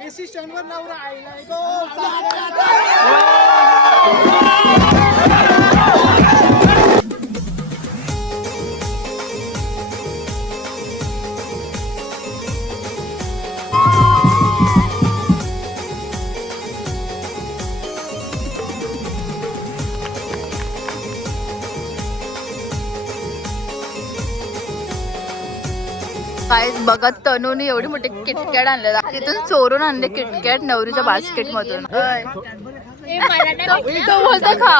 AC स्टँडवर नवरा आईलाय गो. काहीच बघत तनूने एवढी मोठी किटकॅट आणले तिथून चोरून आणले किटकॅट नवरीच्या बास्केट मधून. तो बोलतो खा.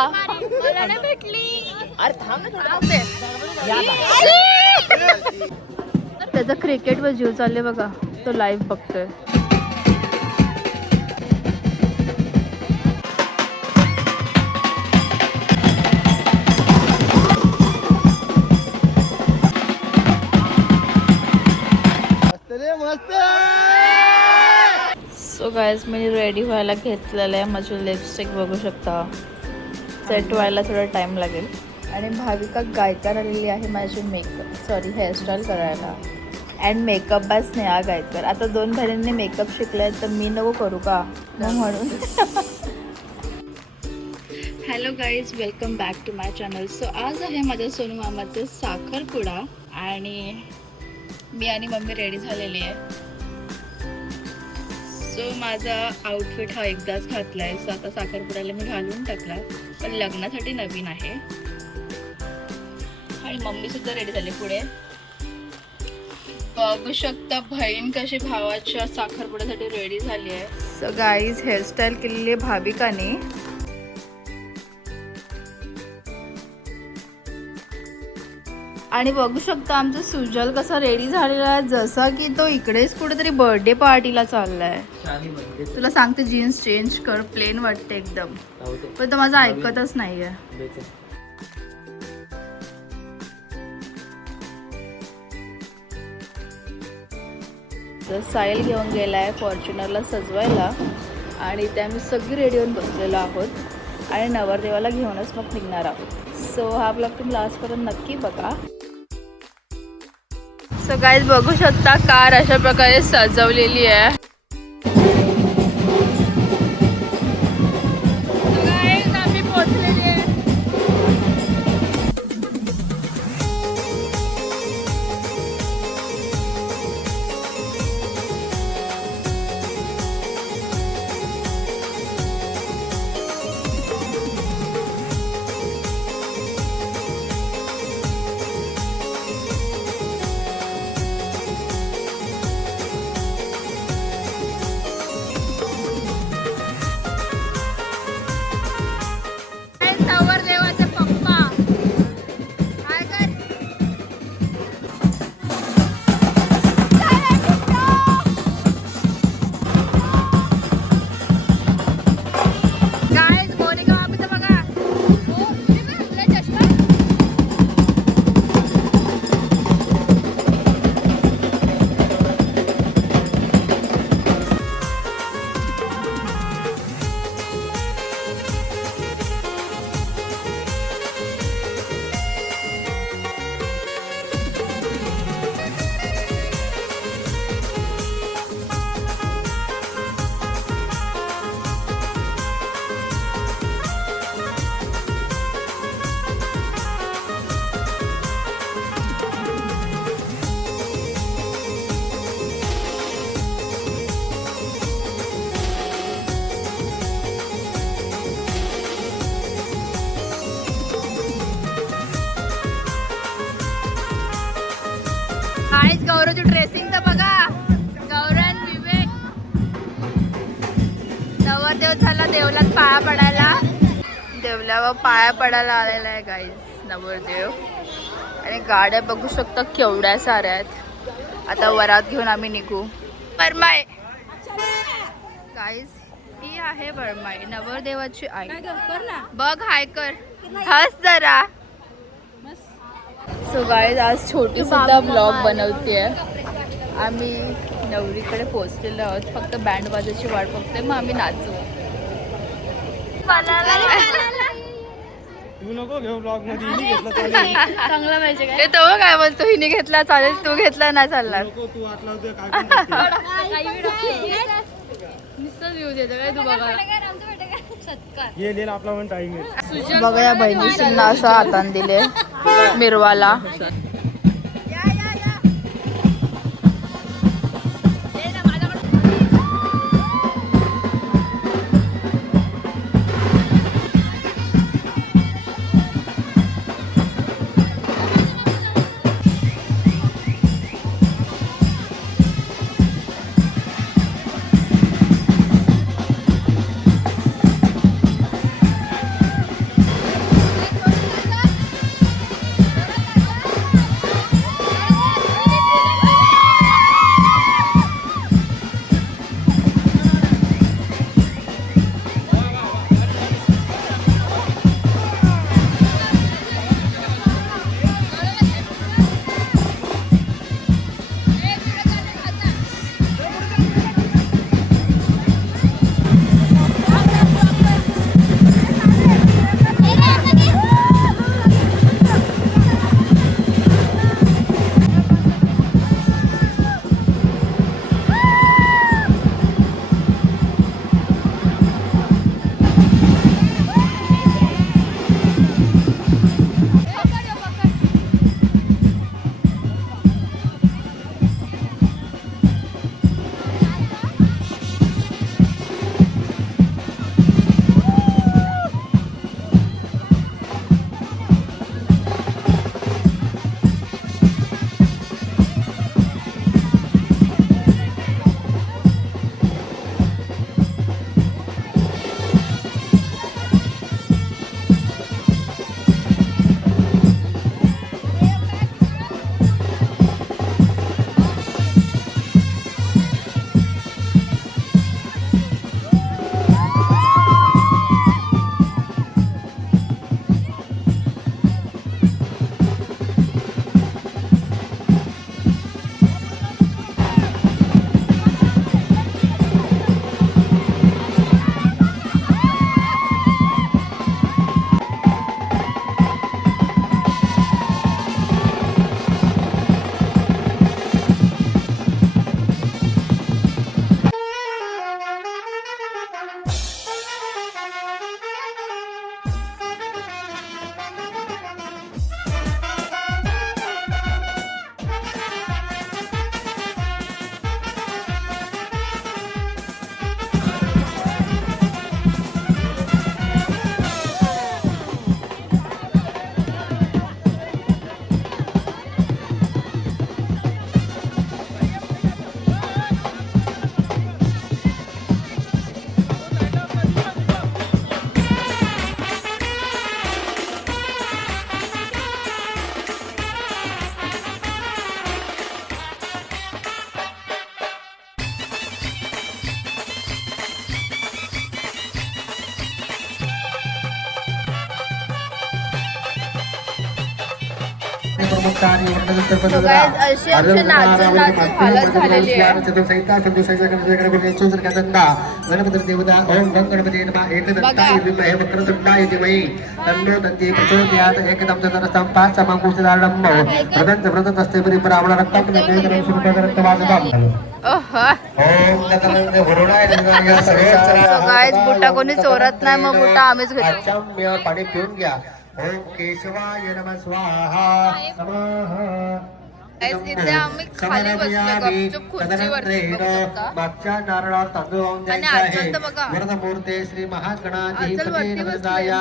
त्याचा क्रिकेटवर जीव चालले बघा. तो लाईव्ह बघतोय. सो गाइस मी रेडी व्हायला घेतलेलं आहे. माझी लिपस्टिक बघू शकता. सेट व्हायला थोडा टाइम लागेल. आणि भाविका गायकर आलेली आहे माझी हेअरस्टाईल करायला. And makeup by Sneha Gaykar. आता 2 बहिणींनी मेकअप शिकलाय तर मी नको करू का म्हणून. Hello guys, welcome back to my channel. So आज आहे माझ्या सोनू मामाचा साखरपुडा आणि मी आणि मम्मी रेडी झालेली आहे. सो माझा आउटफिट हा एकदाच घातला आहे. सो आता साखरपुड्याला मी घालून टाकला, पण लग्नासाठी नवीन आहे. आणि मम्मी सुद्धा रेडी झाली. पुढे बघू शकता बहीण कशी भावाच्या साखरपुड्यासाठी रेडी झाली आहे. सो गाईज हेअरस्टाईल केलेली आहे भाविकाने. आणि बघू शकता आमचा सुजल कसा रेडी झालेला आहे, जसा की तो इकडेच कुठेतरी बर्थडे पार्टीला चाललाय. तुला सांगते जीन्स चेंज कर, प्लेन वाटते एकदम, पण तो माझं ऐकतच नाहीये. साहिल घेऊन गेलाय फॉर्च्युनरला सजवायला आणि त्या आम्ही सगळी रेडी होऊन बसलेलो आहोत आणि नवरदेवाला घेऊनच मग निघणार आहोत. सो हा ब्लॉग तुम्ही लास्टपर्यंत नक्की बघा. सो गाईज बघू शकता कार अशा प्रकारे सजवलेली आहे. आम्ही पोहोचलेली आहे. गौरवची ड्रेसिंग तर बघा. गौरव विवेक नवरदेव झाला देवलात पाया पडायला. देवल्यावर पाया पडायला आलेला आहे गाईज नवरदेव. आणि गाड्या बघू शकता केवढ्या साऱ्या आहेत. आता वरात घेऊन आम्ही निघू. बरमाई गाईज ही आहे बरमाई नवरदेवाची आई. बघ हाय कर, हस जरा. सो गाईज आज छोटी सुद्धा ब्लॉग बनवते. आम्ही नवरीकडे पोहोचलेलो आहोत. फक्त बँड वाजायची वाट बघते, मग आम्ही नाचू. चांगला पाहिजे काय तो काय बोलतो. हिने घेतला चालेल, तू घेतला नाही चालणार. नुसतं व्ह्यू देतो काय तू बघा. ये आपला पण टाइम आहे. बघा या बहिणीशींना असं हातान दिले मिरवाला. अशी आमची नाचून नाचून हालत झालेली आहे. बुटा कोणी चोरत नाही, मग बुटा आम्हीच घेतो. पाणी पिऊन घ्या. ओम केशवाय नमः स्वाहा इथे आम्ही खाली बसलो गपचूप खुर्चीवर. मागच्या नारळावर तांदूळ वाहून द्यायचा आहे. वरदमूर्ते श्री महागणाधिपती नमस्ताया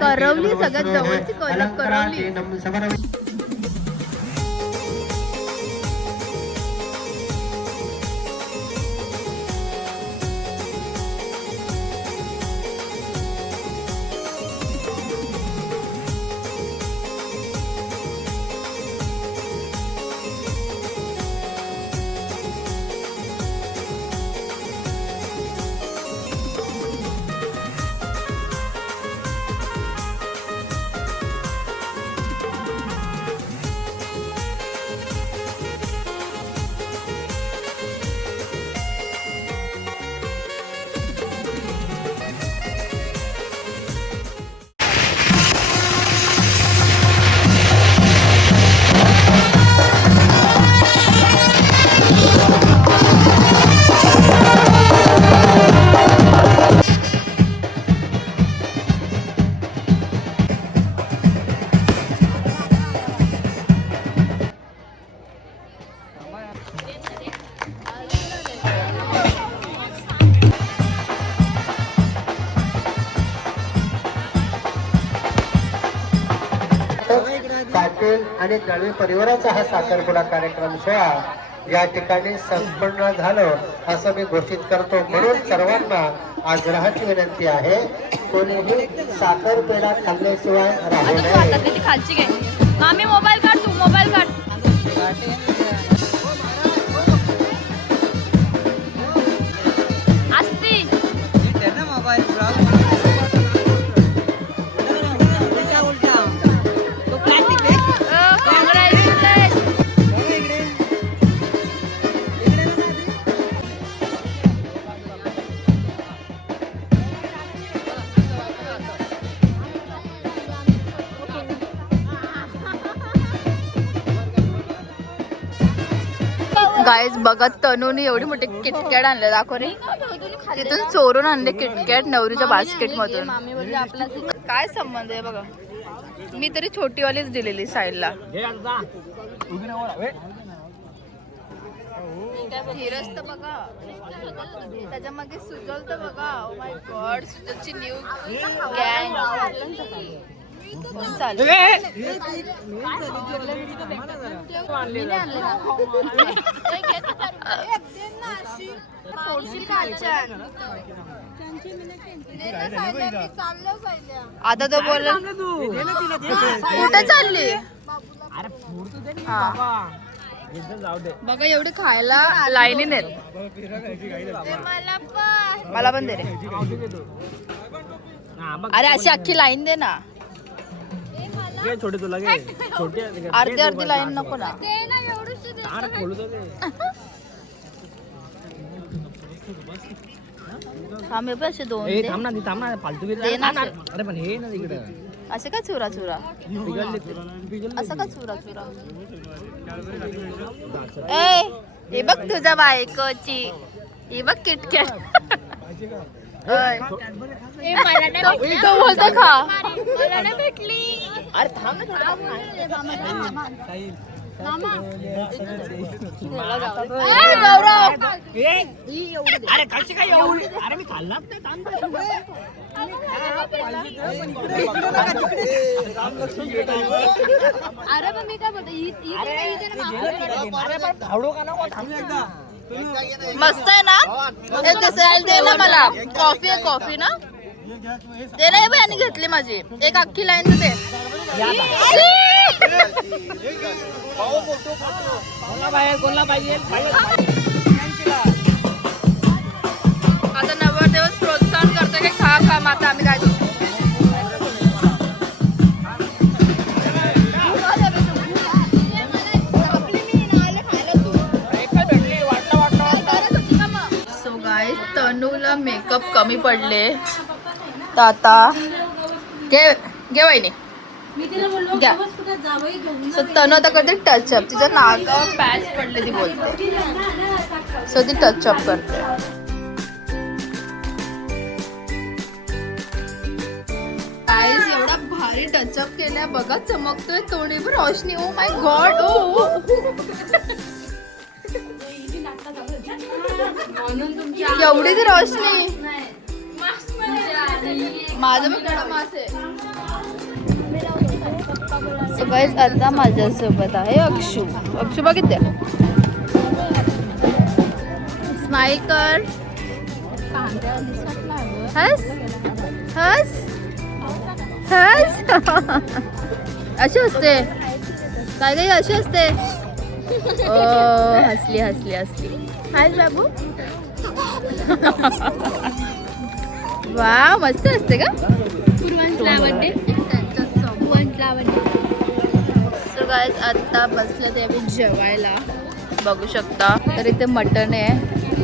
करवली सगळ्यात जवळची करवली. पाटील आणि दळवी परिवाराचा हा साखरपुडा कार्यक्रम सोहळा या ठिकाणी संपन्न झालं असं मी घोषित करतो. म्हणून सर्वांना आग्रहाची विनंती आहे, कोणीही साखरपेढा खाल्ल्याशिवाय राहू नये. खालची घे मामी. मोबाईल काढ तू, मोबाईल काढ. असती गाईज बघत तनूने एवढी मोठी किटकॅट आणले. दाखव रे, तिथून चोरून आणले किटकॅट नवरीच्या बास्केट मधून. काय संबंध आहे बघा. मी तरी छोटीवालीच दिलेली साईडला. हिरस तर बघा, त्याच्या मागे सुजल तर बघा. ओ माय गॉड, सुजलची न्यू गँग चालू. आता तो बोल कुठे चालली. बघा एवढी खायला लाईनीत आहेत. मला पण दे रे. अरे अशी अख्खी लाईन दे ना. अर्धी अर्धी लाईन नको ना. थांब असे दोन असे का चुरा चुरा. असं का चुरा चुरा. ए हे बघ तुझ्या बायकोची, हे बघ किटकॅट. बोलतो खा. भेटली. अरे थांब गौरव. अरे कशी काय एवढी. अरे मी खाल्लाच नाही. अरे पण मी काय बोलतो, मस्त आहे ना. दे ना मला. कॉफी आहे, कॉफी ना दे ना. यांनी घेतली माझी एक अख्खी लाईन दे. आता नवरदेवच प्रोत्साहन करते की खा खा. माता आम्ही काय तनूला मेकअप कमी पडले तर आता घे वहिनी घ्या. सो तनू आता करते टचअप. तिचं नाकावर पॅच पडले ती बोलते. सो ती टचअप करते. गाईज एवढा भारी टचअप केलाय बघा. चमकतोय तोंडीवर रोशनी. Oh my God. एवढीच रोशनी. माझं पण कडा मास आहे. गाईज आता माझ्यासोबत आहे अक्षू. अक्षू बघितले. स्माइल कर. हस हस हस. अशी असते काय काही. अशी असते. ओ हसली हसली हसली. हाय बाबू. वा मस्त असते का. सो गाईज आता बसलं ते आम्ही जेवायला. बघू शकता तर इथे मटन आहे.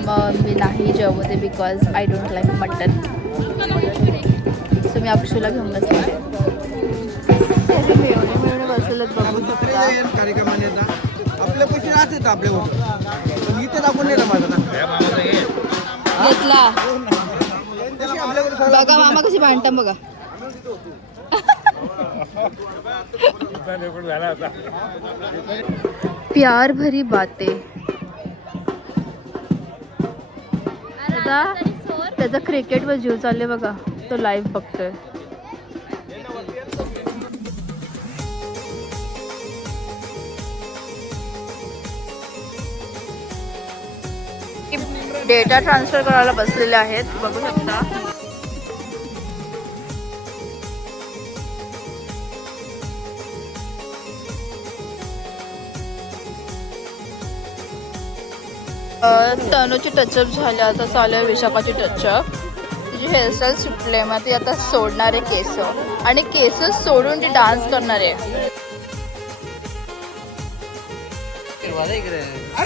मग मी नाही जेवते because I don't like mutton. So मी अक्षूला घेऊन बसले. मिळवणे मिळवणे बसलेत बघू शकता. आपल्या पैसे राहते आपल्यावर इथे दाखवून नाही माझा घेतला बघा. मामा कशी भांडता बघा. प्यार भरी बातें. आता त्याचा क्रिकेटवर जीव चालले बघा, तो लाईव्ह बघतोय. डेटा ट्रान्सफर करायला बसलेले आहेत, बघू शकता. तनूची टचअप झाली, आता चालू आहे विशाखाची टचअप. तिची हेअरस्टाईल सुटले, मग ती आता सोडणार आहे केस, आणि केस सोडून ती डान्स करणार आहे.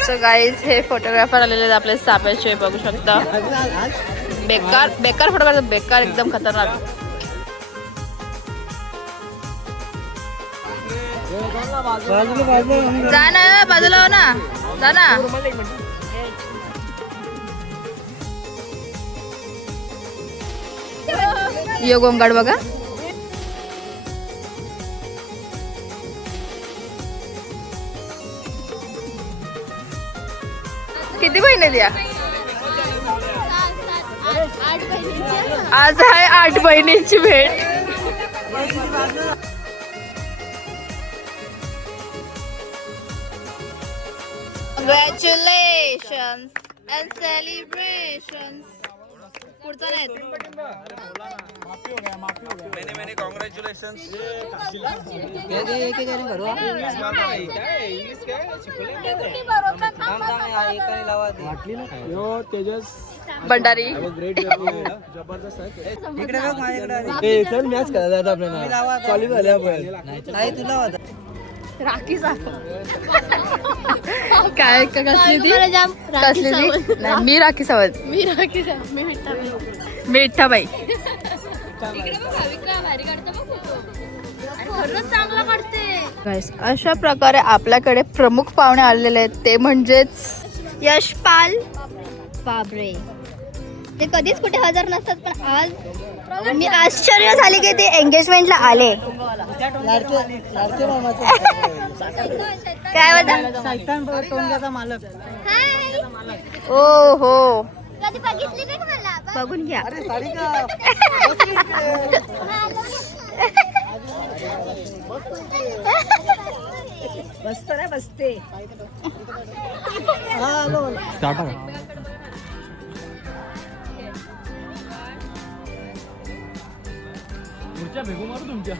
सो गाईज, हे फोटोग्राफर आलेले आहेत आपले सापेचे, बघू शकता. बेकार बेकार फोटोग्राफर, बेकार, एकदम खतरनाक. जा ना बाजूला, हो ना, जा ना. यो गोंगाड बघा. किती बहिणी द्या? आज आहे 8 बहिणींची भेट. Congratulations and celebrations. पुढचा नाही. मैंने कांग्रेचुलेशंस. भंडारी जबरदस्त मॅच करायला आपल्याला चालू झाल्या. राखीचा काय कसली ती? कसली ती? नाही, मी राखी सावंत. मिठाबाई. Guys, अशा प्रकारे आपल्याकडे प्रमुख पाहुणे आलेले आहेत, ते म्हणजेच यशपाल बापरे, ते कधीच कुठे हजर नसतात, पण आज मी आश्चर्य झाले की ते एंगेजमेंटला आले. काय बोलता? ओ हो, कधी बघितली नाही का मला? बघून घ्या. बसते. पुढच्या भेगू मारू तुमच्या.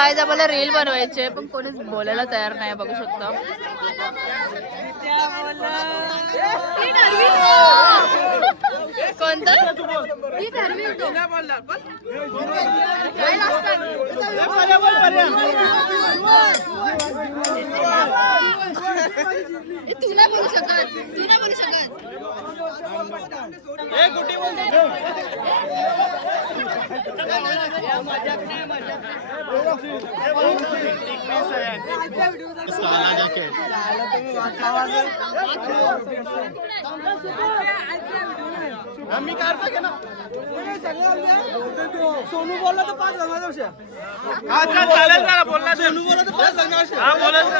गाईज आम्हाला रील बनवायचे पण कोणीच बोलायला तयार नाही बघू शकता. कोणतं तू नाही बोलू शकत, तू नाही बोलू शकत. मी काढतो ना सोनू बोलला तर 5 जणांवर चालेल ना बोलला सोनू बोलला तर 5 जणांवर हा बोलायचं.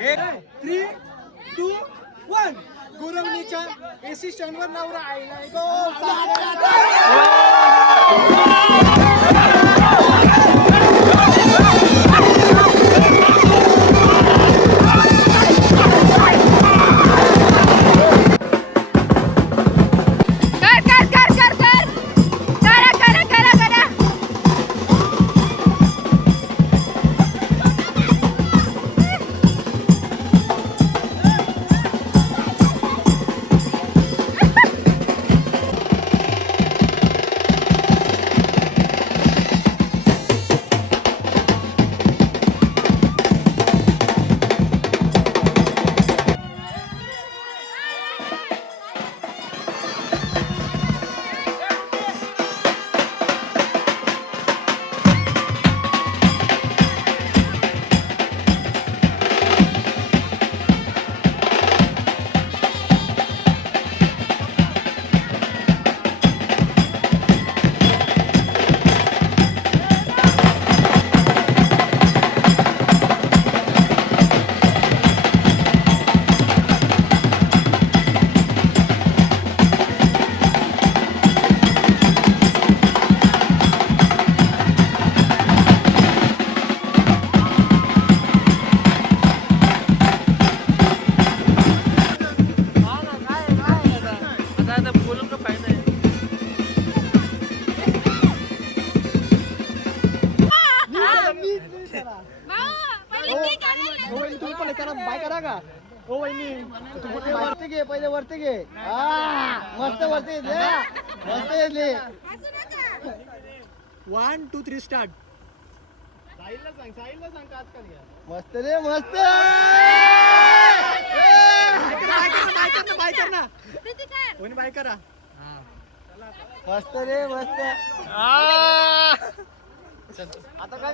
एक 3, 2, 1 गुरवणीच्या एसी स्टँडवर नवरा आईला बाय करा का हो वहिनी वरती घे पहिले वरती घे मस्त वरती मस्त येतली 1, 2, 3 स्टार्ट साहिलला सांग का आजकाल मस्त रे मस्त बाय कर ना वहिनी बाय करा मस्त रे मस्त आता काय